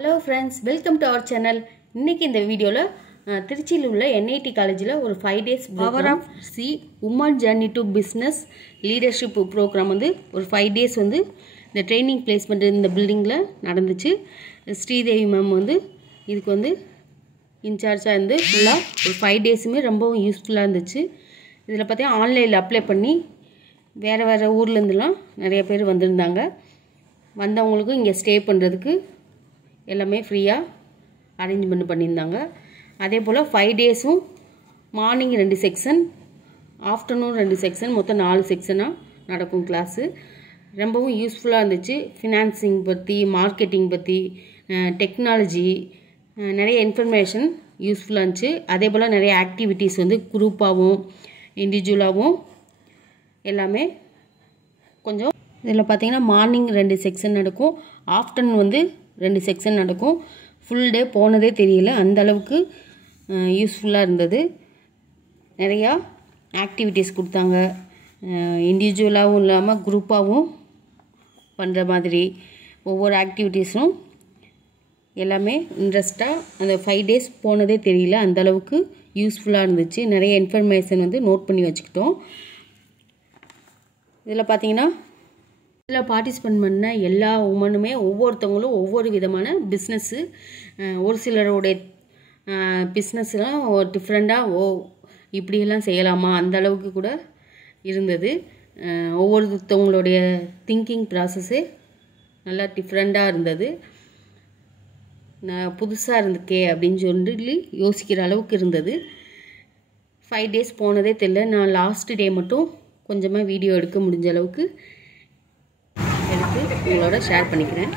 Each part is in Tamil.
Hello friends, welcome to our channel. இன்னைக்கு இந்த வீடியோல திருச்சியில் உள்ள NIT காலேஜில் ஒரு 5 days Power of C Women Journey to Business Leadership program வந்து ஒரு 5 days வந்து இந்த ட்ரைனிங் பிளேஸ்மெண்ட் இந்த பில்டிங்கில் நடந்துச்சு. ஸ்ரீதேவி மேம் வந்து இதுக்கு வந்து இன்சார்ஜாக இருந்து ஃபுல்லாக ஒரு 5 daysமே ரொம்பவும் யூஸ்ஃபுல்லாக இருந்துச்சு. இதில் பார்த்தீங்கன்னா ஆன்லைனில் அப்ளை பண்ணி வேறு ஊர்லேருந்துலாம் நிறைய பேர் வந்திருந்தாங்க. வந்தவங்களுக்கும் இங்கே ஸ்டே பண்ணுறதுக்கு எல்லாமே ஃப்ரீயாக அரேஞ்ச்மெண்ட் பண்ணியிருந்தாங்க. அதே போல் 5 daysம் மார்னிங் 2 செக்ஷன், ஆஃப்டர்நூன் 2 செக்ஷன், மொத்தம் 4 செக்ஷனாக நடக்கும் கிளாஸு. ரொம்பவும் யூஸ்ஃபுல்லாக இருந்துச்சு. ஃபினான்சிங் பற்றி, மார்க்கெட்டிங் பற்றி, டெக்னாலஜி நிறைய இன்ஃபர்மேஷன் யூஸ்ஃபுல்லாக இருந்துச்சு. அதே போல் நிறைய ஆக்டிவிட்டீஸ் வந்து குரூப்பாகவும் இண்டிவிஜுவலாகவும் எல்லாமே கொஞ்சம் இதில் பார்த்திங்கன்னா மார்னிங் 2 செக்ஷன் நடக்கும், ஆஃப்டர்நூன் வந்து 2 செக்ஷன் நடக்கும். ஃபுல் டே போனதே தெரியல, அந்த அளவுக்கு யூஸ்ஃபுல்லாக இருந்தது. நிறையா ஆக்டிவிட்டீஸ் கொடுத்தாங்க. இண்டிவிஜுவலாகவும் இல்லாமல் குரூப்பாகவும் பண்ணுற மாதிரி ஒவ்வொரு ஆக்டிவிட்டீஸும் எல்லாமே இன்ட்ரெஸ்ட்டாக அந்த 5 days போனதே தெரியல, அந்த அளவுக்கு யூஸ்ஃபுல்லாக இருந்துச்சு. நிறைய இன்ஃபர்மேஷன் வந்து நோட் பண்ணி வச்சுக்கிட்டோம். இதில் பார்த்தீங்கன்னா இதில் பார்ட்டிசிபேட் பண்ண எல்லா உமனுமே ஒவ்வொருத்தவங்களும் ஒவ்வொரு விதமான பிஸ்னஸ்ஸு, ஒரு சிலருடைய பிஸ்னஸ்லாம் டிஃப்ரெண்ட்டாக இப்படியெல்லாம் செய்யலாமா அந்த அளவுக்கு கூட இருந்தது. ஒவ்வொருத்தவங்களுடைய திங்கிங் ப்ராசஸ்ஸே நல்லா டிஃப்ரெண்ட்டாக இருந்தது. நான் புதுசாக இருந்துக்கே அப்படின்னு சொல்லி யோசிக்கிற அளவுக்கு இருந்தது. 5 days போனதே தெரியல. நான் லாஸ்ட் டே மட்டும் கொஞ்சமாக வீடியோ எடுக்க முடிஞ்ச அளவுக்கு எடுத்து உங்களோட ஷேர் பண்ணிக்கிறேன்.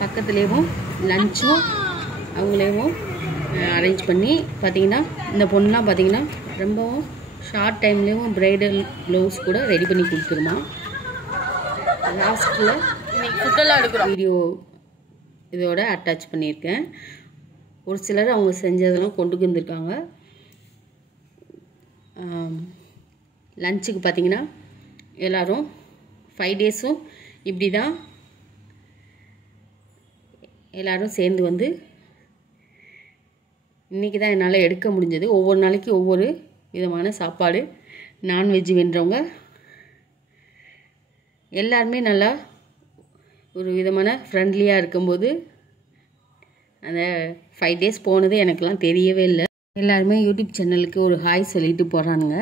பக்கத்துலேயும் லஞ்சும் அவங்களேவும் அரேஞ்ச் பண்ணி பார்த்தீங்கன்னா இந்த பொண்ணுலாம் பார்த்தீங்கன்னா ரொம்பவும் ஷார்ட் டைம்லேயும் ப்ரைடல் ப்ளவுஸ் கூட ரெடி பண்ணி கொடுத்துருமா. லாஸ்ட்டில் ஃபுட்டெல்லாம் எடுக்கிற வீடியோ இதோட அட்டாச் பண்ணியிருக்கேன். ஒரு சிலர் அவங்க செஞ்சதெல்லாம் கொண்டு வந்திருக்காங்க. லஞ்சுக்கு பார்த்தீங்கன்னா எல்லோரும் 5 daysம் இப்படி தான் எல்லோரும் சேர்ந்து வந்து இன்றைக்கி தான் என்னால் எடுக்க முடிஞ்சது. ஒவ்வொரு நாளைக்கு ஒவ்வொரு விதமான சாப்பாடு. நான்வெஜ் வேண்டவங்க எல்லாருமே நல்லா ஒரு விதமான ஃப்ரெண்ட்லியாக இருக்கும்போது அந்த 5 days போனது எனக்கெல்லாம் தெரியவே இல்லை. எல்லாருமே யூடியூப் சேனலுக்கு ஒரு ஹாய் சொல்லிட்டு போகிறானுங்க.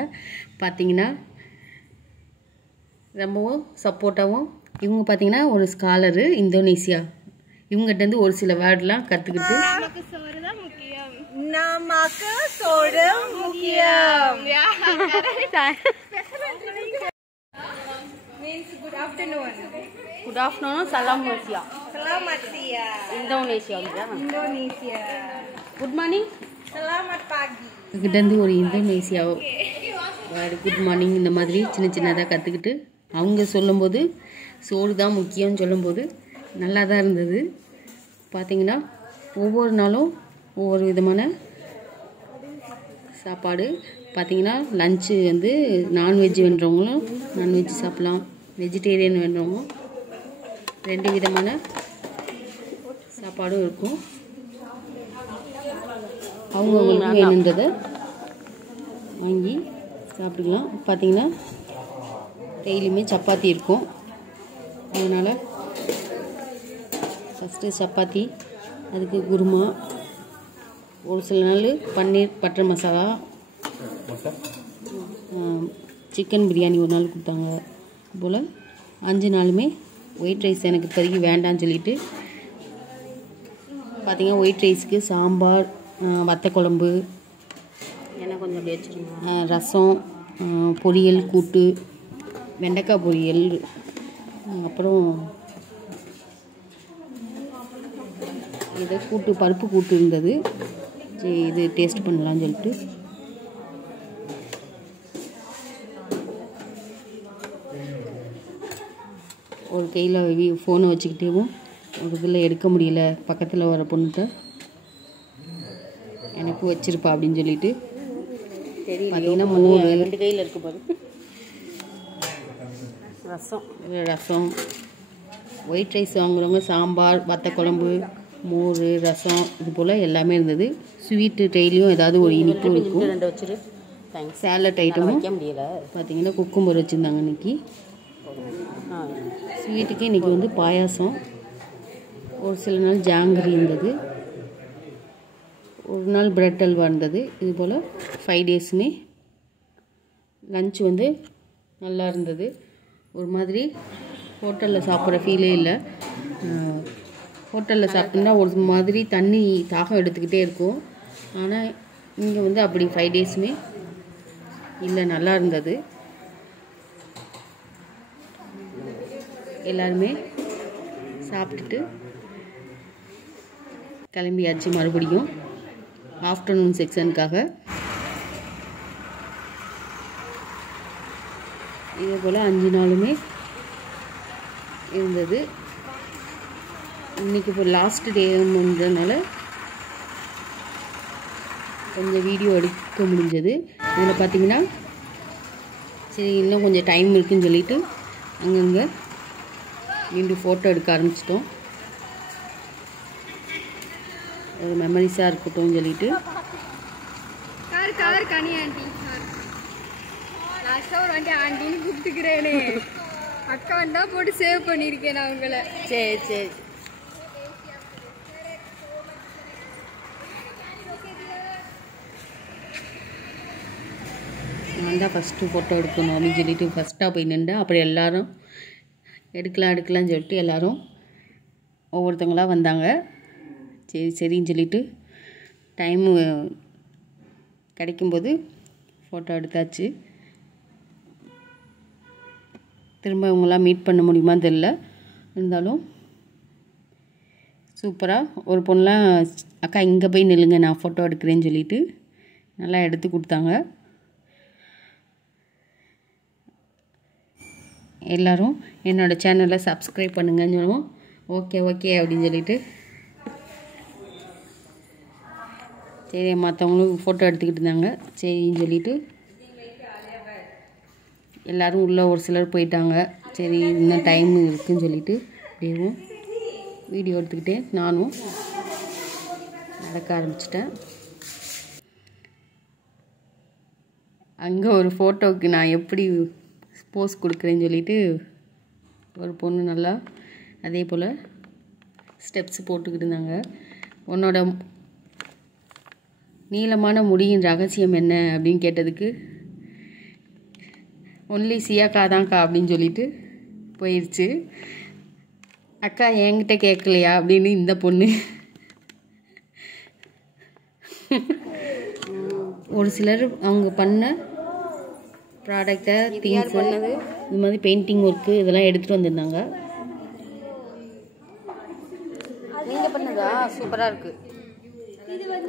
பார்த்தீங்கன்னா ரொம்பவும் சப்போர்ட்டாகவும் இவங்க பார்த்தீங்கன்னா ஒரு ஸ்காலரு இந்தோனேசியா, இவங்ககிட்டருந்து ஒரு சில வேர்டெலாம் கற்றுக்கிட்டு குட் ஆஃப்டர்நூன் சலாம் மர்சியா இந்தோனேசியா குட் மார்னிங் கிட்டேருந்து ஒரு இந்தோனேசியா வேர்டு குட் மார்னிங் இந்த மாதிரி சின்ன சின்னதாக கற்றுக்கிட்டு அவங்க சொல்லும்போது சோறு தான் முக்கியம்னு சொல்லும்போது நல்லா தான் இருந்தது. பார்த்திங்கன்னா ஒவ்வொரு நாளும் ஒவ்வொரு விதமான சாப்பாடு. பார்த்திங்கன்னா லஞ்சு வந்து நான்வெஜ் வேண்டுறவங்களும் நான்வெஜ் சாப்பிட்லாம், வெஜிடேரியன் வேண்டுறவங்க 2 விதமான சாப்பாடும் இருக்கும். அவங்கவுங்களுக்கு வேணுன்றதை வாங்கி சாப்பிட்டுக்கலாம். பார்த்திங்கன்னா டெய்லியுமே சப்பாத்தி இருக்கும், அதனால் ஃபஸ்ட்டு சப்பாத்தி, அதுக்கு குருமா, ஒரு சில நாள் பன்னீர் பட்டர் மசாலா, சிக்கன் பிரியாணி ஒரு நாள் கொடுத்தாங்க. போல் 5 நாளுமே ஒயிட் ரைஸ் எனக்கு இப்போதைக்கு வேண்டான்னு சொல்லிட்டு பார்த்திங்கன்னா ஒயிட் ரைஸுக்கு சாம்பார், வத்த குழம்பு, ஏன்னா கொஞ்சம் அப்படி வச்சுருங்க, ரசம், பொரியல், கூட்டு, வெண்டைக்காய் பொரியல், அப்புறம் ஏதோ கூட்டு பருப்பு கூட்டு இருந்தது. சரி இது டேஸ்ட் பண்ணலான்னு சொல்லிட்டு ஒரு கையில் ஃபோனை வச்சுக்கிட்டேவும் ஒரு இதில் எடுக்க முடியல. பக்கத்தில் வர பொண்ணுகிட்ட எனக்கு வச்சிருப்பா அப்படின்னு சொல்லிட்டு பார்த்தீங்கன்னா 2 கையில் இருக்கு பாரு. ரசம் ஒயிட் ரைஸ் வாங்குறவங்க சாம்பார், வத்த குழம்பு, மோர், ரசம் இது போல் எல்லாமே இருந்தது. ஸ்வீட்டு டெய்லியும் ஏதாவது ஒரு இனிப்பு இருக்கும். சேலட் ஐட்டமும் பார்த்தீங்கன்னா குக்கும்பர் வச்சுருந்தாங்க இன்றைக்கி. ஸ்வீட்டுக்கு இன்றைக்கி வந்து பாயாசம், ஒரு சில நாள் ஜாங்கிரி இருந்தது, ஒரு நாள் பிரெட் அல்வா இருந்தது. இது போல் 5 டேஸுமே லன்ச் வந்து நல்லா இருந்தது. ஒரு மாதிரி ஹோட்டலில் சாப்பிட்ற ஃபீலே இல்லை. ஹோட்டலில் சாப்பிட்டோம்னா ஒரு மாதிரி தண்ணி தாகம் எடுத்துக்கிட்டே இருக்கும். ஆனால் இங்கே வந்து அப்படி 5 டேஸுமே இல்லை, நல்லா இருந்தது. எல்லாருமே சாப்பிட்டுட்டு கிளம்பியாச்சு மறுபடியும் ஆஃப்டர்நூன் செக்ஷனுக்காக. இதே போல் 5 நாளுமே இருந்தது. இன்றைக்கி இப்போ லாஸ்ட் டேன்றதுனால கொஞ்சம் வீடியோ எடுக்க முடிஞ்சது. இதில் பார்த்திங்கன்னா சரி இன்னும் கொஞ்சம் டைம் இருக்குதுன்னு சொல்லிவிட்டு அங்கங்கே மீண்டும் ஃபோட்டோ எடுக்க ஆரம்பிச்சிட்டோம். ஒரு மெமரிஸாக இருக்கட்டும்னு சொல்லிட்டு ஆண்டின்னு கூப்பிட்டுக்கிறேனே, அக்கா வந்தா போட்டு சேவ் பண்ணியிருக்கேன் நான் உங்களை. சரி சரி. நான் தான் ஃபஸ்ட்டு ஃபோட்டோ எடுக்கணும் அப்படின்னு சொல்லிட்டு ஃபஸ்ட்டாக போய் நின்றேன். அப்புறம் எல்லோரும் எடுக்கலாம்னு சொல்லிட்டு எல்லோரும் ஒவ்வொருத்தவங்களாக வந்தாங்க. சரி சரின்னு சொல்லிட்டு டைமு கிடைக்கும்போது ஃபோட்டோ எடுத்தாச்சு. திரும்ப இவங்களாம் மீட் பண்ண முடியுமான்னு தெரில. இருந்தாலும் சூப்பராக ஒரு பொண்ணுலாம் அக்கா இங்கே போய் நில்லுங்க நான் ஃபோட்டோ எடுக்கிறேன்னு சொல்லிட்டு நல்லா எடுத்து கொடுத்தாங்க. எல்லோரும் என்னோடய சேனலை சப்ஸ்கிரைப் பண்ணுங்கன்னு சொல்லுவோம். ஓகே ஓகே அப்படின்னு சொல்லிட்டு சரி மற்றவங்களும் ஃபோட்டோ எடுத்துக்கிட்டு இருந்தாங்க. சரின்னு சொல்லிட்டு எல்லோரும் உள்ளே ஒரு சிலர் போயிட்டாங்க. சரி இன்னும் டைம் இருக்குதுன்னு சொல்லிட்டு அப்படியும் வீடியோ எடுத்துக்கிட்டே நானும் நடக்க ஆரம்பிச்சிட்டேன். அங்கே ஒரு ஃபோட்டோவுக்கு நான் எப்படி போஸ் கொடுக்குறேன்னு சொல்லிட்டு ஒரு பொண்ணு நல்லா அதே போல் ஸ்டெப்ஸ் போட்டுக்கிட்டு இருந்தாங்க. உன்னோட நீளமான முடியின் ரகசியம் என்ன அப்படின்னு கேட்டதுக்கு ஒன்லி சியாக்கா தான்க்கா அப்படின்னு சொல்லிட்டு போயிடுச்சு. அக்கா என்கிட்ட கேட்கலையா அப்படின்னு இந்த பொண்ணு. ஒரு சிலர் அவங்க பண்ண ப்ராடக்டை திங்ஸ் பண்ணது இந்த மாதிரி பெயிண்டிங் ஒர்க்கு இதெல்லாம் எடுத்துகிட்டு வந்திருந்தாங்க. நீங்கள் பண்ணதா சூப்பராக இருக்குது,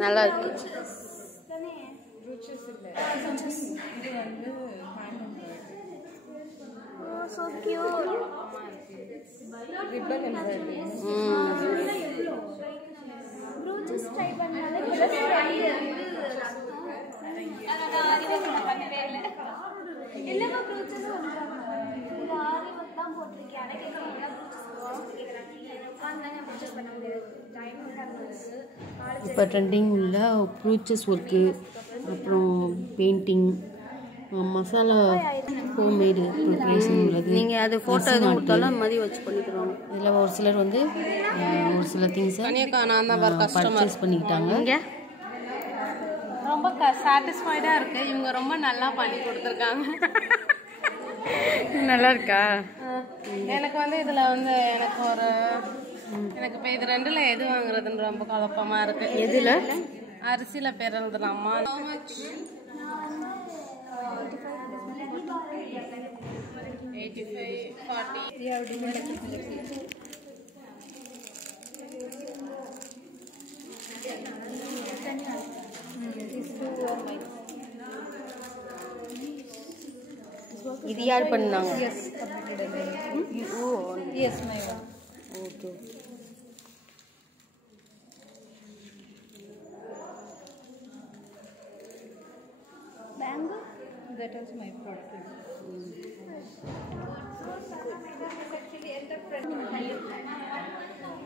நல்லா இருக்குது. So cute. Ribbon embroidery. Brooches try பண்ணாலே plus எல்லாமே brooches வந்தாங்க. இந்த ஆரி வர்க் தான் போட்டுருக்கேன். எனக்கு எல்லா brooches கேக்குறாங்க. உட்கார்ந்தாங்க brooches பண்ண முடியாது. டைம் இல்ல. இப்போ ட்ரெண்டிங் உள்ள ப்ரூச்சஸ் ஒர்க்கு, அப்புறம் பெயிண்டிங், மசாலா ஹோம்மேடு ப்ரிப்ரேஷன் உள்ளது. நீங்கள் அது ஃபோட்டோ எதுவும் கொடுத்தாலும் அந்த மாதிரி வச்சு பண்ணிக்கிறாங்க. இதில் ஒரு சிலர் வந்து ஒரு சில திங்ஸை பர்ச்சேஸ் பண்ணிக்கிட்டாங்க. இங்கே ரொம்ப சாட்டிஸ்ஃபைடாக இருக்குது. இவங்க ரொம்ப நல்லா பண்ணி கொடுத்துருக்காங்க. நல்லா இருக்கா? எனக்கு வந்து இதில் வந்து எனக்கு இப்போ இது ரெண்டில் எது வாங்குறதுன்னு ரொம்ப குழப்பமாக இருக்குது. எதில்? அரிசியில் பேர் எழுதலாமா? 85, 40. இது யார் பண்ணாங்க? Yes, my one. Okay. Mango? That is my product.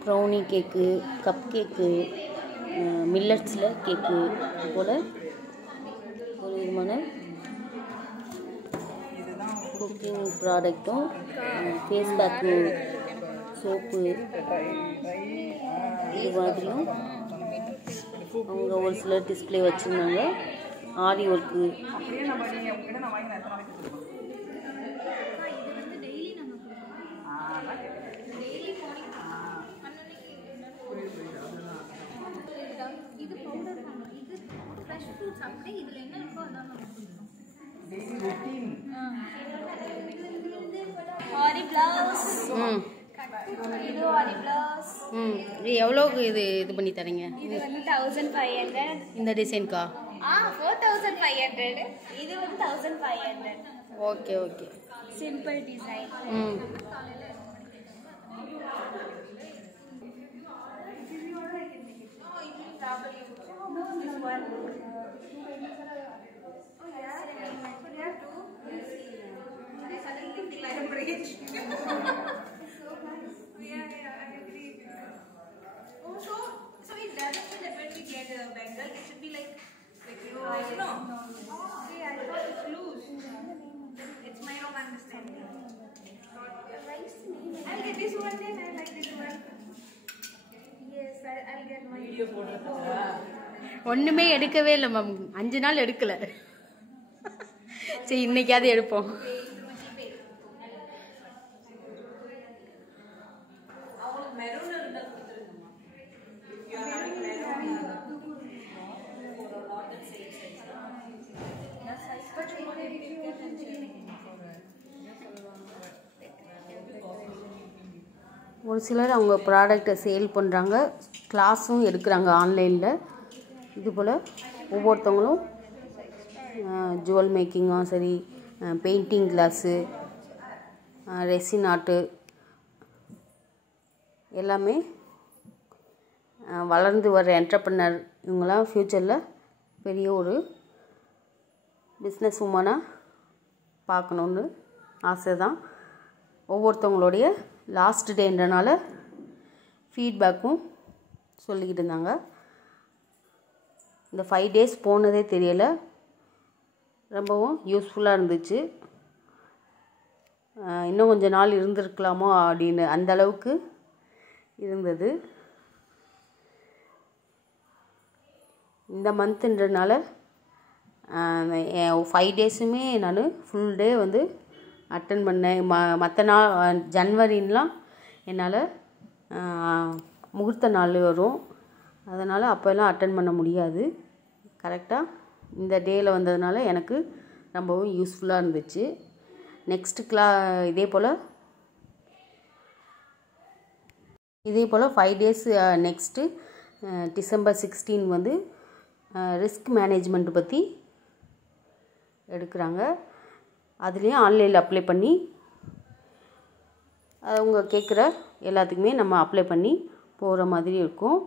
Brownie cake, cup cake, மில்லட்ஸில் கேக்கு, இது போல் ஒரு விதமான குக்கிங் ப்ராடக்ட்டும், ஃபேஸ் பேக்கு, சோப்பு, இது மாதிரியும் அவங்க ஒரு சிலர் டிஸ்பிளே வச்சுருந்தாங்க. ஆரி ஒர்க்கு, இது பவுடர் இது ஃப்ரெஷ் ஃப்ரூட்ஸ் அப்படியே இதில் என்ன இருக்கோ அதான் நம்ம கொடுக்குறோம். ஆரி பிளவுஸ், இது ஆரி பிளவுஸ். இது எவ்வளோக்கு இது பண்ணி தரீங்க? இது வந்து 1500. இந்த டிசைன்க்கா? 4500. இது வந்து 1500. Okay okay. Simple design. So it doesn't mean that when we get a Bengal, it should be like no. See, I thought it's loose. It's my wrong understanding. I'll get this one then. I like this one. Yes, I'll get my video photo. ஒன்றுமே எடுக்கவே இல்லை மேம். 5 நாள் எடுக்கலை. சரி, இன்னைக்காவது எடுப்போம். ஒரு சிலர் அவங்க ப்ராடக்டை சேல் பண்ணுறாங்க, கிளாஸும் எடுக்கிறாங்க ஆன்லைனில். இதுபோல் ஒவ்வொருத்தவங்களும் ஜுவல் மேக்கிங்கும் சரி, பெயிண்டிங் கிளாஸு, ரெசின் ஆர்ட்டு எல்லாமே வளர்ந்து வர என்டர்ப்ரனர் இவங்களாம் ஃப்யூச்சரில் பெரிய ஒரு பிஸ்னஸ் உமனாக பார்க்கணுன்னு ஆசை தான். ஒவ்வொருத்தவங்களுடைய லாஸ்ட் டேன்றனால ஃபீட்பேக்கும் சொல்லிக்கிட்டு இருந்தாங்க. இந்த 5 days போனதே தெரியலை, ரொம்பவும் யூஸ்ஃபுல்லாக இருந்துச்சு. இன்னும் கொஞ்சம் நாள் இருந்திருக்கலாமோ அப்படின்னு அந்த அளவுக்கு இருந்தது. இந்த மந்த்துன்றனால 5 daysமே நான் ஃபுல் டே வந்து அட்டன் பண்ணேன். மற்ற நாள் ஜனவரின்லாம் என்னால் முகூர்த்த நாள் வரும், அதனால் அப்போல்லாம் அட்டன் பண்ண முடியாது. கரெக்டாக இந்த டேயில் வந்ததுனால எனக்கு ரொம்பவும் யூஸ்ஃபுல்லாக இருந்துச்சு. நெக்ஸ்ட்டு இதே போல் 5 days நெக்ஸ்ட்டு டிசம்பர் 16 வந்து ரிஸ்க் மேனேஜ்மெண்ட் பற்றி எடுக்கிறாங்க. அதுலேயும் ஆன்லைனில் அப்ளை பண்ணி அவங்க கேட்குற எல்லாத்துக்குமே நம்ம அப்ளை பண்ணி போகிற மாதிரி இருக்கும்.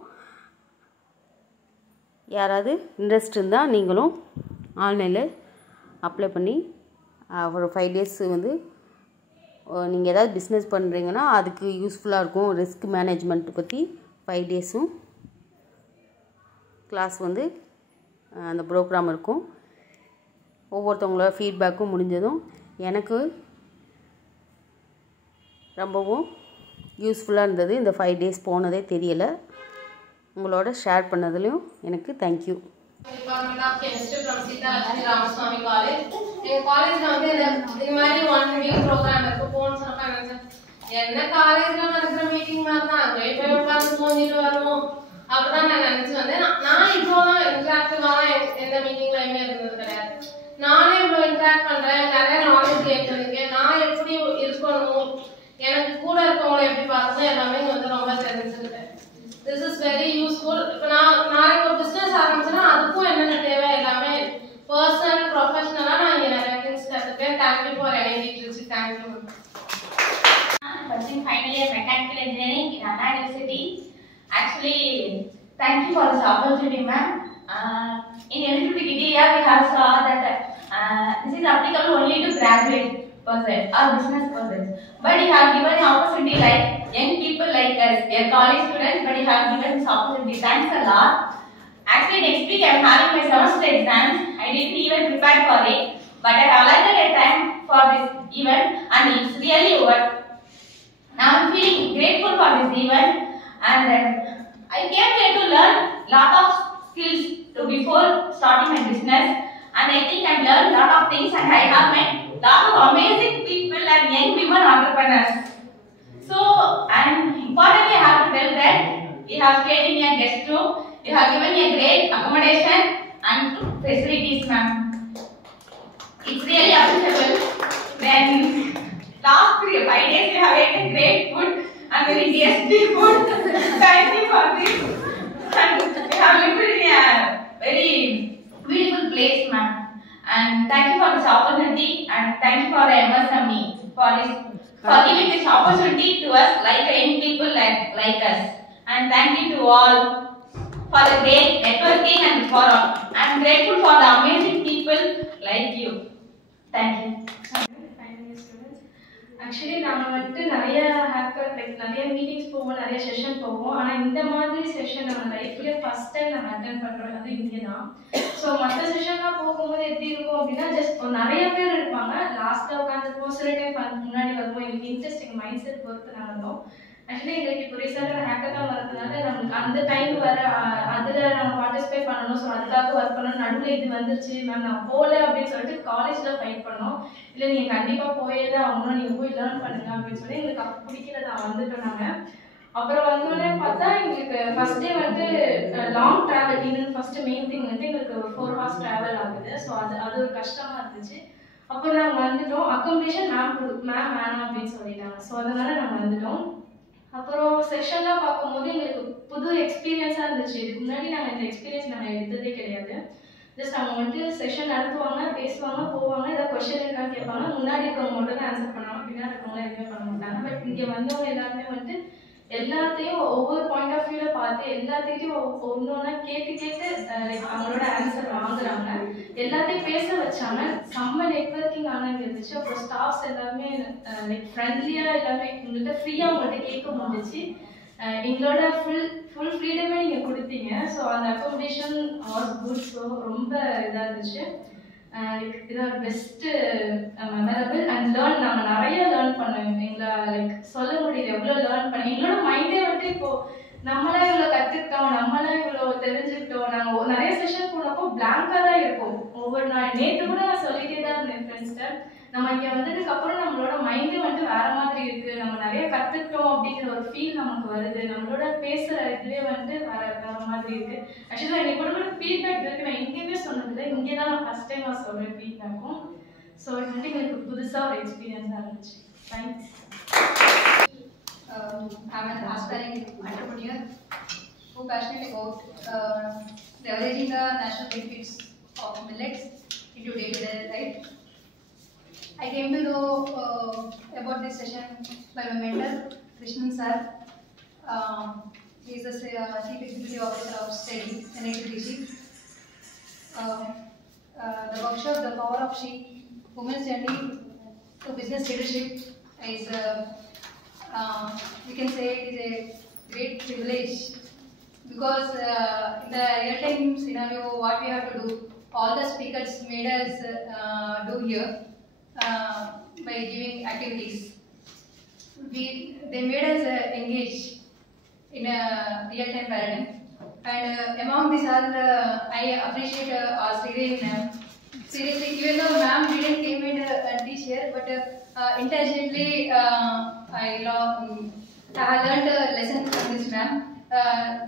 யாராவது இன்ட்ரெஸ்ட் இருந்தால் நீங்களும் ஆன்லைனில் அப்ளை பண்ணி ஒரு 5 days வந்து நீங்கள் ஏதாவது பிஸ்னஸ் பண்ணுறீங்கன்னா அதுக்கு யூஸ்ஃபுல்லாக இருக்கும். ரிஸ்க் மேனேஜ்மெண்ட் பற்றி 5 daysம் கிளாஸ் வந்து அந்த ப்ரோக்ராம் இருக்கும். ஒவ்வொருத்தவங்களோட ஃபீட்பேக்கும் முடிஞ்சதும் எனக்கு ரொம்பவும் யூஸ்ஃபுல்லாக இருந்தது. இந்த 5 days போனதே தெரியலை. உங்களோட ஷேர் பண்ணதுலையும் எனக்கு thank you. Department of chemistry from Seethalakshmi Ramaswamy college. எங்கள் காலேஜில் வந்து இது மாதிரி 1 week ப்ரோக்ராம் இருக்குது. போன்னு சொன்னப்ப என்ன காலேஜில் நடக்கிற மீட்டிங் மாதிரி தான், அங்கே போய் உட்காந்து தோண்டிட்டு வருவோம் அப்படிதான் நான் நினச்சி வந்தேன். நான் இவ்வளோதான் இன்ட்ராக்டிவாக எந்த மீட்டிங்லையுமே இருந்தது கிடையாது. நானே இவ்வளோ இன்ட்ராக்ட் பண்ணுறேன், நிறைய நாலேஜ் கேட்டுருக்கேன். நான் எப்படி இருக்கணும், எனக்கு கூட இருக்கவங்களை எப்படி பார்க்கணும், எல்லாமே வந்து ரொம்ப தெரிஞ்சுக்கிட்டேன். This is very useful. இப்போ நான் ஒரு பிஸ்னஸ் ஆரம்பிச்சேன்னா அதுக்கும் என்னென்ன தேவை எல்லாமே பர்சனல் ப்ரொஃபஷனலாக நான் இங்கே நிறைய திங்ஸ் கற்றுக்கேன். Thank you for NIT Trichy. Thank you. Pursuing final year mechanical engineering in Anna University. Actually, thank you for this opportunity, ma'am. In eligibility criteria, we have saw that this is applicable only to graduate person or business person. But you have given an opportunity like young people like us, a college students, but you have given this opportunity. Thanks a lot. Actually, next week I am having my semester exams. I didn't even prepare for it, but I have allotted a time for this event, and it's really over. Now I'm feeling grateful for this event, and I came here to learn lot of skills before starting my business, and I think I've learned lot of things, and I have met lot of amazing people and young women entrepreneurs. So, and importantly, I have to tell that we have stayed in a guest room. You have given me a great accommodation and facilities, ma'am. It's really appreciable. Then last 5 days we have eaten great food and very tasty food. Thank you for this. And we have lived in a very beautiful place, ma'am. And thank you for this opportunity, and thank you for the MSME for giving this opportunity to us like young people like us. And thank you to all for the great networking, and I'm grateful for the amazing people like you. Thank you. Actually நாங்கள் வந்துட்டு நிறைய ஹேக்கர் நிறைய மீட்டிங்ஸ் போவோம், நிறைய செஷன் போவோம். ஆனால் இந்த மாதிரி செஷன் நம்ம லைஃப்லேயே ஃபர்ஸ்ட் டைம் நம்ம அட்டென்ட் பண்ணுறது வந்து இங்கே தான். ஸோ மற்ற செஷன்லாம் போகும்போது எப்படி இருக்கும் அப்படின்னா, ஜஸ்ட் நிறைய பேர் இருப்பாங்க, லாஸ்ட்டாக உட்காந்துருப்போம். சில டைம் முன்னாடி வருவோம். எங்களுக்கு இன்ட்ரெஸ்ட், எங்கள் மைண்ட் செட் பொறுத்து நாங்கள் வந்தோம். ஆக்சுவலி எங்களுக்கு இப்போ ரீசெண்டாக ஹேக்கத்தான் வரதுனால நம்மளுக்கு அந்த டைம் வர அதில் நம்ம பார்ட்டிசிபேட் பண்ணணும். ஸோ அதுக்காக ஒர்க் பண்ணணும். நடுவில் இது வந்துருச்சு மேம் நான் போகல அப்படின்னு சொல்லிட்டு காலேஜில் ஃபைட் பண்ணோம். இல்லை நீங்கள் கண்டிப்பாக போயே தான் ஆகணும், நீங்கள் போய் லேர்ன் பண்ணுங்க அப்படின்னு சொல்லி எங்களுக்கு அப்போ பிடிக்கிறதா வந்துட்டோம் நாங்கள். அப்புறம் வந்தோடனே பார்த்தா எங்களுக்கு ஃபர்ஸ்ட் டே வந்து லாங் ட்ராவல். இன்னும் ஃபர்ஸ்ட் மெயின் திங் வந்து எங்களுக்கு ஒரு 4 hours ட்ராவல் ஆகுது. ஸோ அது ஒரு கஷ்டமாக இருந்துச்சு. அப்போ நாங்கள் வந்துட்டோம். அக்காமடேஷன் மேம் வேணாம் அப்படின்னு சொல்லிட்டாங்க. ஸோ அதனால நாங்கள் வந்துட்டோம். அப்புறம் செஷன்லாம் பார்க்கும்போது எங்களுக்கு புது எக்ஸ்பீரியன்ஸாக இருந்துச்சு. இதுக்கு முன்னாடி நாங்கள் இந்த எக்ஸ்பீரியன்ஸ் நாங்கள் எடுத்ததே கிடையாது. ஜஸ்ட் அவங்க வந்துட்டு செஷன் நடத்துவாங்க, பேசுவாங்க, போவாங்க, ஏதாவது கொஸ்டின் இருக்கான்னு கேட்பாங்க. முன்னாடி இருக்கவங்க மட்டும் தான் ஆன்சர் பண்ணுவாங்க, பின்னாடி இருக்கவங்களாம் எதுவுமே பண்ண மாட்டாங்க. பட் இங்கே வந்தவங்க எல்லாருமே வந்துட்டு எல்லாத்தையும் ஒவ்வொரு பாயிண்ட் ஆஃப் வியூவில் பார்த்து எல்லாத்தையும் ஒன்று ஒன்றா கேட்டு அவங்களோட ஆன்சர் வாங்குறாங்க. எல்லாத்தையும் பேச வச்சாங்க. செம்ம நெட்வொர்க்கிங் ஆனால் இருந்துச்சு. அப்புறம் ஸ்டாஃப்ஸ் எல்லாருமே ஃப்ரெண்ட்லியாக எல்லாமே உங்கள்கிட்ட ஃப்ரீயாக உங்கள்கிட்ட கேட்க முடிஞ்சிச்சு. எங்களோட ஃபுல் ஃப்ரீடமே நீங்கள் கொடுத்தீங்க. ஸோ அந்த அக்காமடேஷன் வாஸ் குட். ஸோ ரொம்ப இதாக இருந்துச்சு. இதான் பெஸ்ட்டு மெமரபிள் அண்ட் நாங்கள் நிறைய லேர்ன் பண்ணோம். எங்களை சொல்ல முடியல எவ்வளோ லேர்ன் பண்ணி. எங்களோட மைண்டே வந்துட்டு இப்போது நம்மளாம் இவ்வளோ கற்றுக்கிட்டோம், நம்மளாம் இவ்வளோ தெரிஞ்சுக்கிட்டோம். நாங்கள் நிறைய செஷன் போனப்போ பிளாங்காக தான் இருக்கும். ஒவ்வொரு நாள் நேற்று கூட நான் சொல்லிட்டே தான் இருந்தேன் ஃப்ரெண்ட்ஸ்கிட்ட, நம்ம இங்கே வந்ததுக்கு அப்புறம் நம்மளோட மைண்டே வந்துட்டு வேற மாதிரி இருக்கு, நம்ம நிறைய கற்றுக்கிட்டோம் அப்படிங்கிற ஒரு ஃபீல் நமக்கு வருது. நம்மளோட பேசுகிற இதுவே வந்துட்டு வேற மாதிரி இருக்கு. ஆக்சுவலாக எனக்கு கூட ஃபீட்பேக் இருக்கு. நான் எங்கேயுமே சொன்னதில்லை, இங்கே தான் நான் ஃபர்ஸ்ட் டைம் நான் சொல்கிறேன் ஃபீட்பேக்கும். ஸோ இது வந்துட்டு எனக்கு புதுசாக ஒரு எக்ஸ்பீரியன்ஸாக இருந்துச்சு. Thanks. I'm an aspiring entrepreneur who is passionate about leveraging the national benefits of millets into day-to-day life. I came to know about this session by my mentor, Krishnan sir. He is the Chief Executive Officer of STEADY, NITTC. The workshop, The Power of She, Women's Journey to Business Leadership is we can say it is a great privilege because in the real-time scenario, what we have to do, all the speakers made us do here by giving activities. They made us engage in a real-time paradigm, and among these all, I appreciate our Sridevi ma'am. Seriously, even though ma'am didn't came and teach here, but intelligently I have learned a lesson from this ma'am.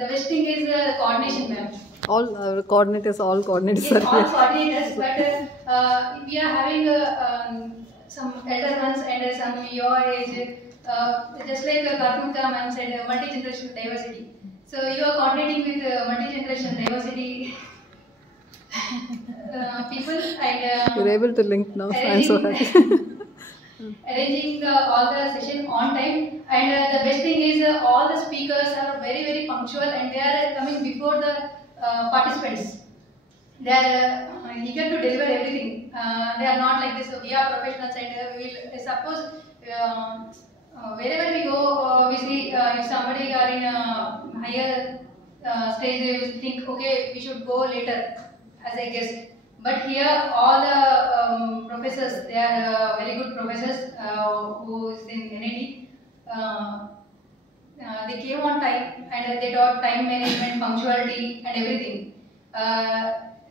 The best thing is coordination, ma'am. All coordinators, all coordinators. Yes, all coordinators, but we are having some elder ones and some your age, just like Karthika ma'am said, multi-generational diversity. So you are coordinating with multi-generational diversity people, and you're able to link now. I'm so happy. Arranging all the session on time, and the best thing is all the speakers are very, very punctual, and they are coming before the participants. They are eager to deliver everything. They are not like this. So we are professionals, and we will suppose wherever we go, we see if somebody are in a higher stage, they will think, okay, we should go later as a guest. But here, all the professors, they are very good professors who is in NIT. They came on time and they taught time management, punctuality, and everything.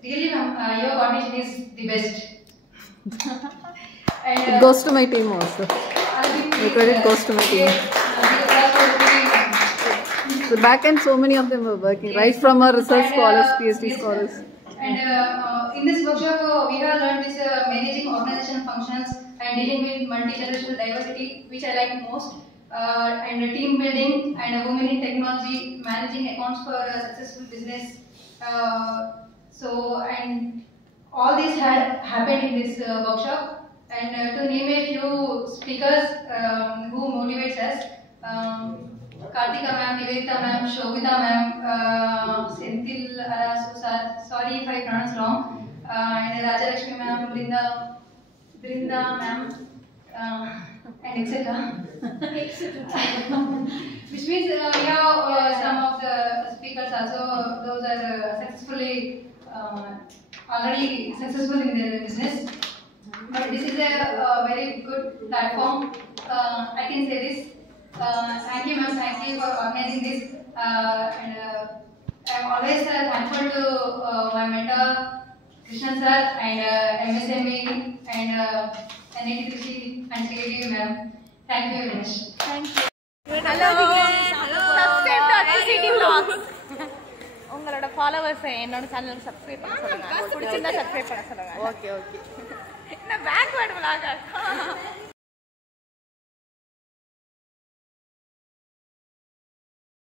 Really, ma'am, your coordination is the best. And, It goes to my team also. The credit goes to my team. The back end, so many of them were working, right from our research scholars, PhD scholars. And in this workshop, we have learned this managing organization functions and dealing with multi-generational diversity, which I like most, and team building and women in technology, managing accounts for a successful business. And all this had happened in this workshop. And to name a few speakers who motivates us, Kartika ma'am, Nivedita ma'am, Shobita ma'am, Senthil Arasu sir, sorry if I pronounce wrong, and Rajalakshmi ma'am, Brinda ma'am, and etc. Which means we have some of the speakers also, those are successfully, already successful in their business. But this is a very good platform. I can say this. Thank you, ma'am. Thank you for organizing this. And I'm always thankful to my mentor, Krishnan sir, and MSME, and NIT Trichy, and CATU, ma'am. Thank you very much. Thank you. Hello. Subscribe to TCT Vlogs. உங்களோட ஃபாலோவர்ஸ் என்னோட சேனலுக்கு சப்ஸ்கிரைப் பண்ண சொல்லுங்க. பிடிச்சிருந்தா சப்ஸ்கிரைப் பண்ண சொல்லுங்க. Okay okay. என்ன பேக்வர்ட் vlog